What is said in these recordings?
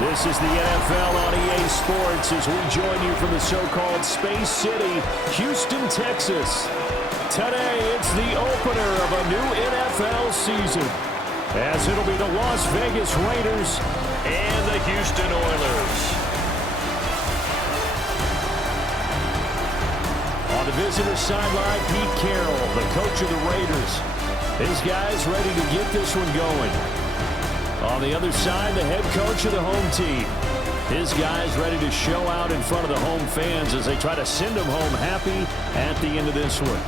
This is the NFL on EA Sports as we join you from the so-called Space City, Houston, Texas. Today, it's the opener of a new NFL season, as it'll be the Las Vegas Raiders and the Houston Oilers. On the visitor sideline, Pete Carroll, the coach of the Raiders. His guys ready to get this one going. On the other side, the head coach of the home team. His guys ready to show out in front of the home fans as they try to send them home happy at the end of this one.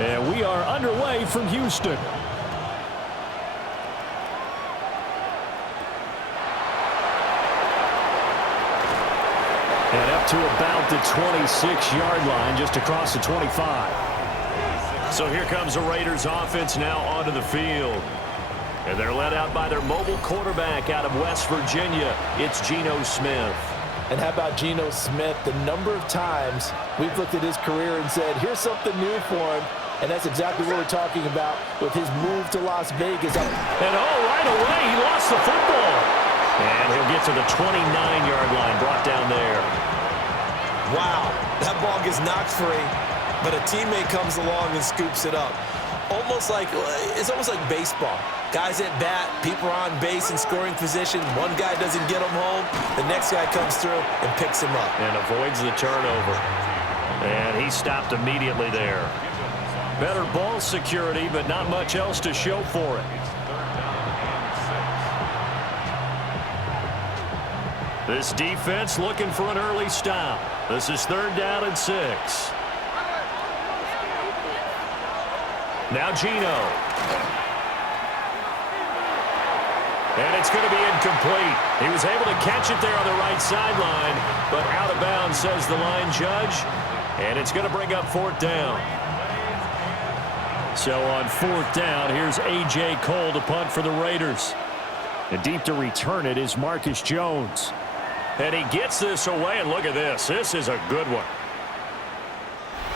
And we are underway from Houston. And up to about the 26-yard line, just across the 25. So here comes the Raiders offense now onto the field. And they're led out by their mobile quarterback out of West Virginia. It's Geno Smith. And how about Geno Smith? The number of times we've looked at his career and said, here's something new for him. And that's exactly what we're talking about with his move to Las Vegas. And right away, he lost the football. And he'll get to the 29-yard line, brought down there. Wow, that ball gets knocked free, but a teammate comes along and scoops it up. It's almost like baseball. Guys at bat, people are on base in scoring position. One guy doesn't get him home. The next guy comes through and picks him up. And avoids the turnover. And he stopped immediately there. Better ball security, but not much else to show for it. This defense looking for an early stop. This is 3rd down and 6. Now Geno. And it's going to be incomplete. He was able to catch it there on the right sideline, but out of bounds, says the line judge. And it's going to bring up 4th down. So on 4th down, here's A.J. Cole to punt for the Raiders. And deep to return it is Marcus Jones. And he gets this away, and look at this. This is a good one.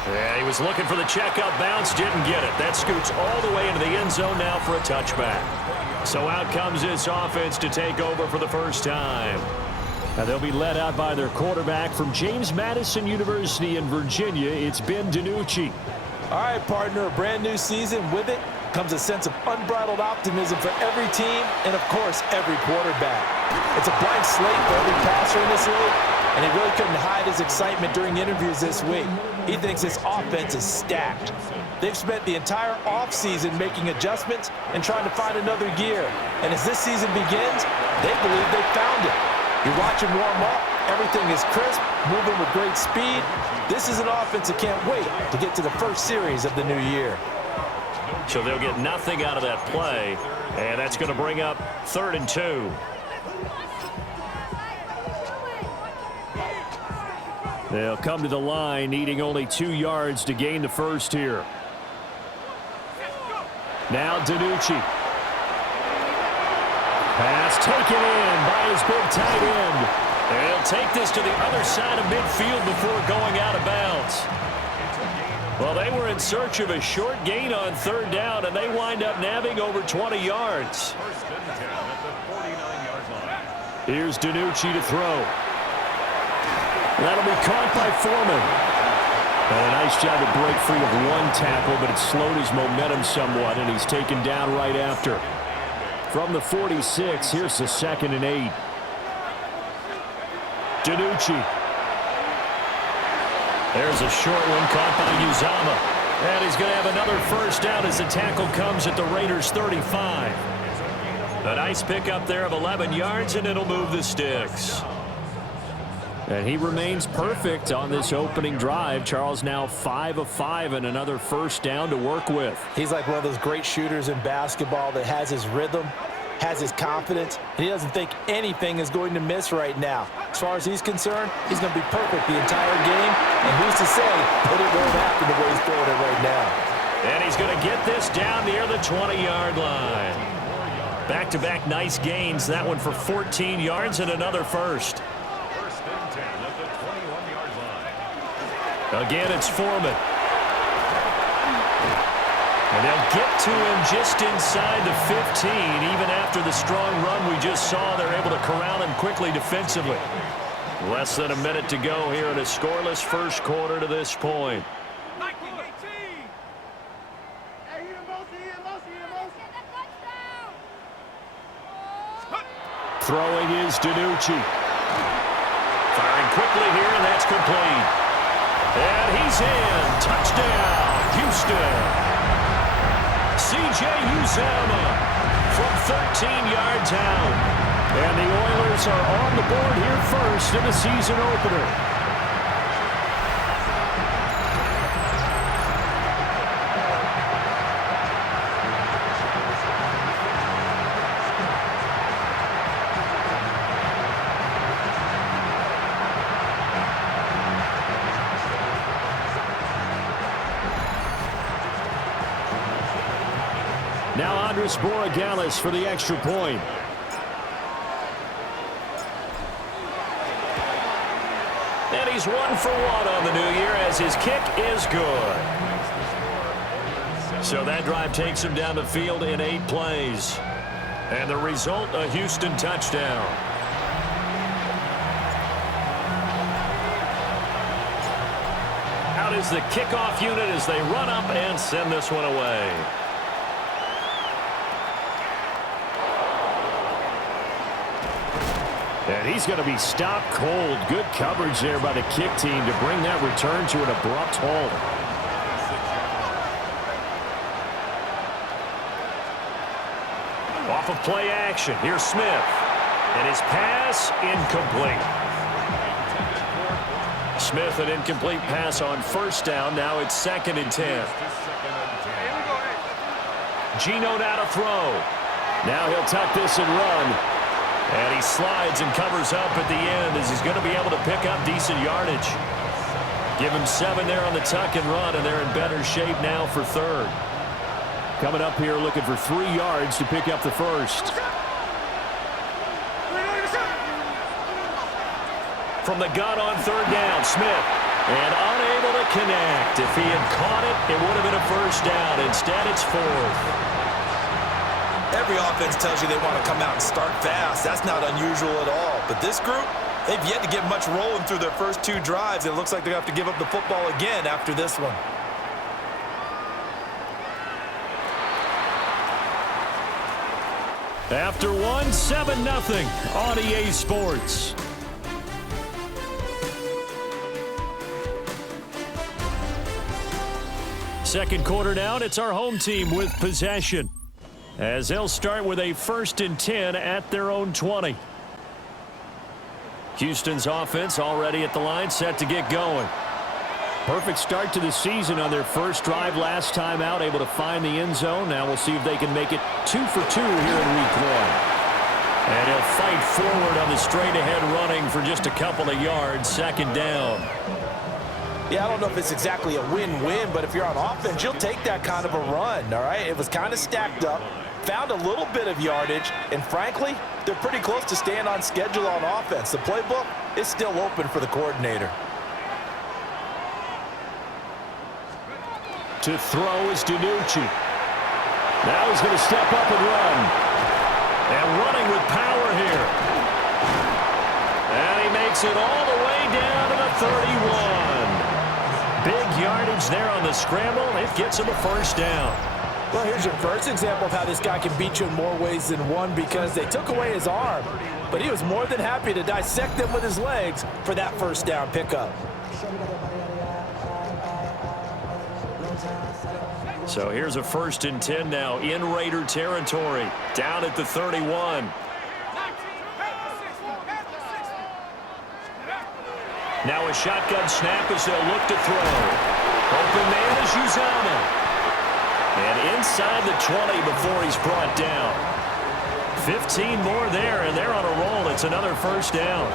Yeah, he was looking for the checkup bounce, didn't get it. That scoots all the way into the end zone now for a touchback. So out comes this offense to take over for the first time. Now they'll be led out by their quarterback from James Madison University in Virginia. It's Ben DiNucci. All right, partner, a brand new season. With it comes a sense of unbridled optimism for every team and, of course, every quarterback. It's a blank slate for every passer in this league, and he really couldn't hide his excitement during interviews this week. He thinks his offense is stacked. They've spent the entire offseason making adjustments and trying to find another gear. And as this season begins, they believe they found it. You watch him warm up, everything is crisp, moving with great speed. This is an offense that can't wait to get to the first series of the new year. So they'll get nothing out of that play, and that's going to bring up 3rd and 2. They'll come to the line, needing only 2 yards to gain the first here. Now DiNucci. Pass taken in by his big tight end. And he'll take this to the other side of midfield before going out of bounds. Well, they were in search of a short gain on 3rd down, and they wind up nabbing over 20 yards. Here's DiNucci to throw. That'll be caught by Foreman. And a nice job to break free of one tackle, but it slowed his momentum somewhat, and he's taken down right after. From the 46, here's the 2nd and 8. DiNucci. There's a short one caught by Uzama. And he's going to have another first down as the tackle comes at the Raiders' 35. A nice pickup there of 11 yards, and it'll move the sticks. And he remains perfect on this opening drive. Charles now 5 of 5 and another first down to work with. He's like one of those great shooters in basketball that has his rhythm, has his confidence, and he doesn't think anything is going to miss right now. As far as he's concerned, he's going to be perfect the entire game, and who's to say that it won't happen the way he's throwing it right now. And he's going to get this down near the 20-yard line. Back-to-back nice gains. That one for 14 yards and another first. First and 10 at the 21-yard line. Again, it's Foreman. And they'll get to him just inside the 15. Even after the strong run we just saw, they're able to corral him quickly defensively. Less than a minute to go here in a scoreless first quarter to this point. Throwing is DiNucci. Firing quickly here, and that's complete. And he's in. Touchdown, Houston. C.J. Uzomah from 13 yards out. And the Oilers are on the board here first in the season opener. Now Andres Borregales for the extra point. And he's 1 for 1 on the new year as his kick is good. So that drive takes him down the field in 8 plays. And the result, a Houston touchdown. Out is the kickoff unit as they run up and send this one away. And he's going to be stopped cold. Good coverage there by the kick team to bring that return to an abrupt halt. Off of play action. Here's Smith. And his pass incomplete. Smith, an incomplete pass on first down. Now it's 2nd and 10. Geno now to throw. Now he'll tuck this and run. And he slides and covers up at the end as he's going to be able to pick up decent yardage. Give him 7 there on the tuck and run, and they're in better shape now for 3rd. Coming up here looking for 3 yards to pick up the first. From the gun on 3rd down, Smith. And unable to connect. If he had caught it, it would have been a first down. Instead, it's 4th. Every offense tells you they want to come out and start fast. That's not unusual at all. But this group, they've yet to get much rolling through their first 2 drives. It looks like they're going to have to give up the football again after this one. After 1, 7-0 on EA Sports. Second quarter down, it's our home team with possession, as they'll start with a 1st and 10 at their own 20. Houston's offense already at the line, set to get going. Perfect start to the season on their first drive last time out, able to find the end zone. Now we'll see if they can make it 2 for 2 here in week 1. And he'll fight forward on the straight-ahead running for just a couple of yards, 2nd down. Yeah, I don't know if it's exactly a win-win, but if you're on offense, you'll take that kind of a run, all right? It was kind of stacked up. Found a little bit of yardage, and frankly, they're pretty close to staying on schedule on offense. The playbook is still open for the coordinator. To throw is DiNucci. Now he's going to step up and run. And running with power here. And he makes it all the way down to the 31. Big yardage there on the scramble. It gets him a first down. Well, here's your first example of how this guy can beat you in more ways than one, because they took away his arm, but he was more than happy to dissect them with his legs for that first down pickup. So here's a 1st and 10 now in Raider territory, down at the 31. Now a shotgun snap as they'll look to throw. Open man is Uzomah. And inside the 20 before he's brought down. 15 more there, and they're on a roll. It's another first down.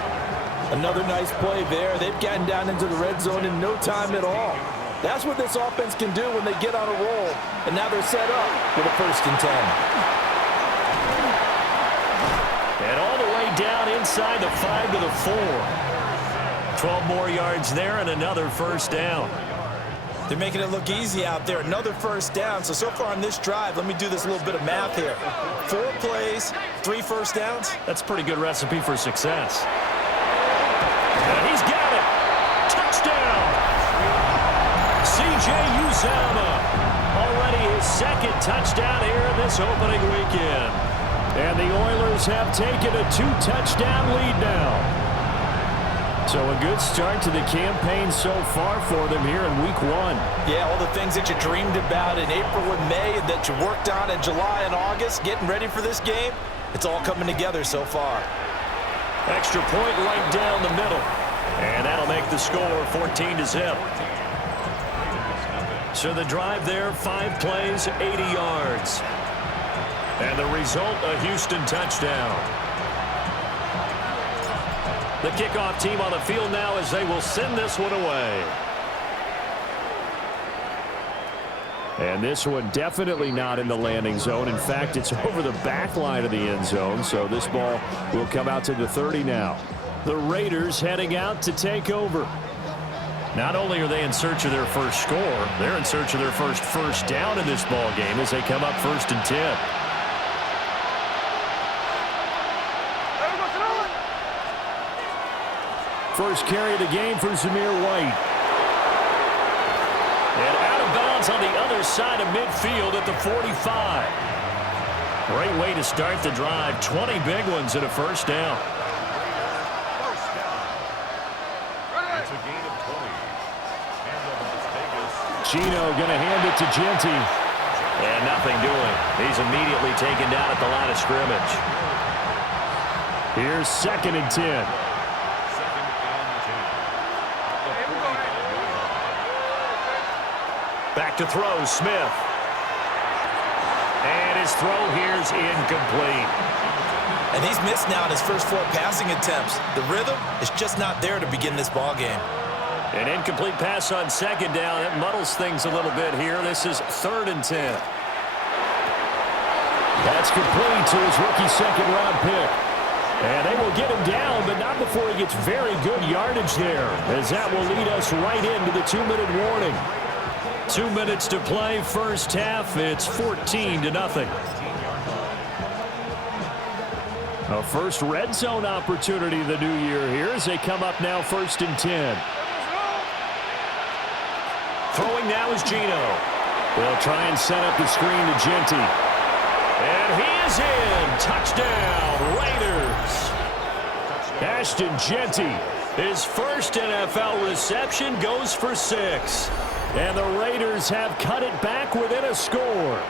Another nice play there. They've gotten down into the red zone in no time at all. That's what this offense can do when they get on a roll. And now they're set up for the 1st and 10. And all the way down inside the 5 to the 4. 12 more yards there and another first down. They're making it look easy out there. Another first down. So far on this drive, let me do this little bit of math here. 4 plays, 3 first downs. That's a pretty good recipe for success. And he's got it. Touchdown. C.J. Uzomah. Already his 2nd touchdown here in this opening weekend. And the Oilers have taken a 2-touchdown lead now. So a good start to the campaign so far for them here in Week 1. Yeah, all the things that you dreamed about in April and May and that you worked on in July and August, getting ready for this game, it's all coming together so far. Extra point right down the middle. And that'll make the score 14-0. So the drive there, 5 plays, 80 yards. And the result, a Houston touchdown. The kickoff team on the field now as they will send this one away. And this one definitely not in the landing zone. In fact, it's over the back line of the end zone, so this ball will come out to the 30 now. The Raiders heading out to take over. Not only are they in search of their first score, they're in search of their first down in this ball game as they come up 1st and 10. First carry of the game for Zamir White. And out of bounds on the other side of midfield at the 45. Great way to start the drive. 20 big ones and a first down. It's a gain of 20. And the Las Vegas. Gino going to hand it to Genty. And nothing doing. He's immediately taken down at the line of scrimmage. Here's 2nd and 10. Back to throw, Smith. And his throw here's incomplete. And he's missed now in his first 4 passing attempts. The rhythm is just not there to begin this ball game. An incomplete pass on 2nd down. That muddles things a little bit here. This is 3rd and 10. That's complete to his rookie 2nd-round pick. And they will get him down, but not before he gets very good yardage there, as that will lead us right into the 2-minute warning. 2 minutes to play, first half. It's 14-0. A first red zone opportunity the new year here as they come up now 1st and 10. Throwing now is Gino. They'll try and set up the screen to Genty. And he is in. Touchdown, Raiders. Ashton Genty, his first NFL reception, goes for 6. And the Raiders have cut it back within a score.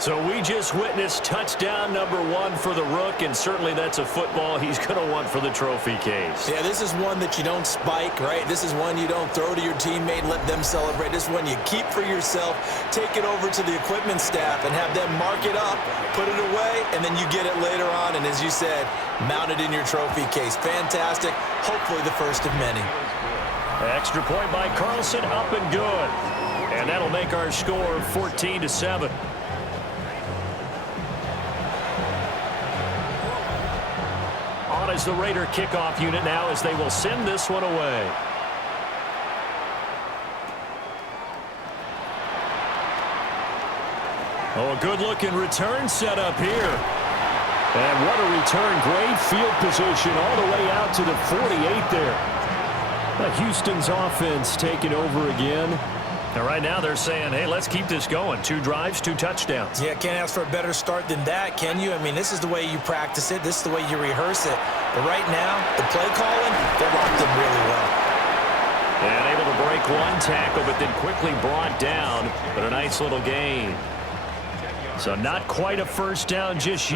So we just witnessed touchdown number 1 for the Rook, and certainly that's a football he's going to want for the trophy case. Yeah, this is one that you don't spike, right? This is one you don't throw to your teammate and let them celebrate. This is one you keep for yourself, take it over to the equipment staff and have them mark it up, put it away, and then you get it later on, and as you said, mount it in your trophy case. Fantastic. Hopefully the first of many. Extra point by Carlson, up and good. And that'll make our score 14-7. On is the Raider kickoff unit now as they will send this one away. Oh, a good-looking return set up here. And what a return. Great field position all the way out to the 48 there. Houston's offense taking over again. And right now they're saying, hey, let's keep this going. 2 drives, 2 touchdowns. Yeah, can't ask for a better start than that, can you? I mean, this is the way you practice it. This is the way you rehearse it. But right now, the play calling, they're locked in really well. And able to break 1 tackle, but then quickly brought down. But a nice little gain. So not quite a first down just yet.